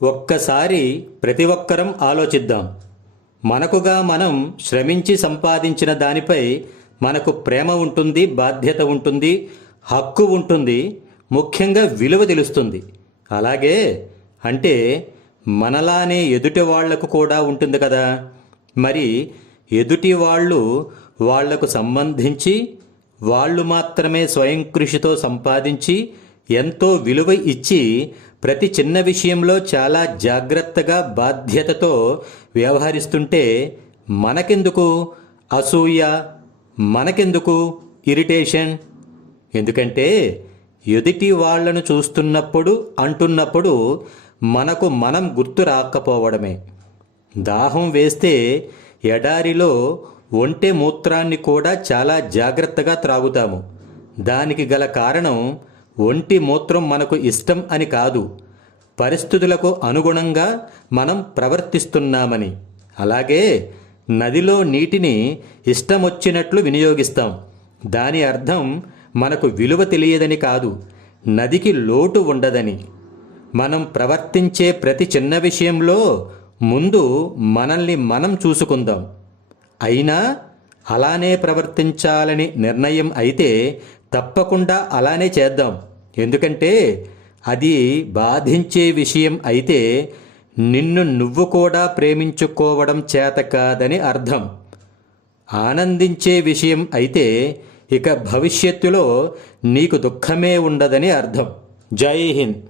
ఒక్కసారి ప్రతి ఒక్కరం ఆలోచిద్దాం. మనకుగా మనం శ్రమించి సంపాదించిన దానిపై మనకు ప్రేమ ఉంటుంది, బాధ్యత ఉంటుంది, హక్కు ఉంటుంది, ముఖ్యంగా విలువ తెలుస్తుంది. అలాగే అంటే మనలానే ఎదుటి వాళ్లకు కూడా ఉంటుంది కదా. మరి ఎదుటి వాళ్ళు వాళ్లకు సంబంధించి వాళ్ళు మాత్రమే స్వయం కృషితో సంపాదించి ఎంతో విలువ ఇచ్చి ప్రతి చిన్న విషయంలో చాలా జాగ్రత్తగా బాధ్యతతో వ్యవహరిస్తుంటే మనకెందుకు అసూయ, మనకెందుకు ఇరిటేషన్? ఎందుకంటే ఎదుటి వాళ్లను చూస్తున్నప్పుడు అంటున్నప్పుడు మనకు మనం గుర్తు రాకపోవడమే. దాహం వేస్తే ఎడారిలో ఒంటె మూత్రాన్ని కూడా చాలా జాగ్రత్తగా త్రాగుతాము. దానికి గల కారణం ఒంటి మూత్రం మనకు ఇష్టం అని కాదు, పరిస్థితులకు అనుగుణంగా మనం ప్రవర్తిస్తున్నామని. అలాగే నదిలో నీటిని ఇష్టమొచ్చినట్లు వినియోగిస్తాం. దాని అర్థం మనకు విలువ తెలియదని కాదు, నదికి లోటు ఉండదని. మనం ప్రవర్తించే ప్రతి చిన్న విషయంలో ముందు మనల్ని మనం చూసుకుందాం. అయినా అలానే ప్రవర్తించాలని నిర్ణయం అయితే తప్పకుండా అలానే చేద్దాం. ఎందుకంటే అది బాధించే విషయం అయితే నిన్ను నువ్వు కూడా ప్రేమించుకోవడం చేత కాదని అర్థం. ఆనందించే విషయం అయితే ఇక భవిష్యత్తులో నీకు దుఃఖమే ఉండదని అర్థం. జై హింద్.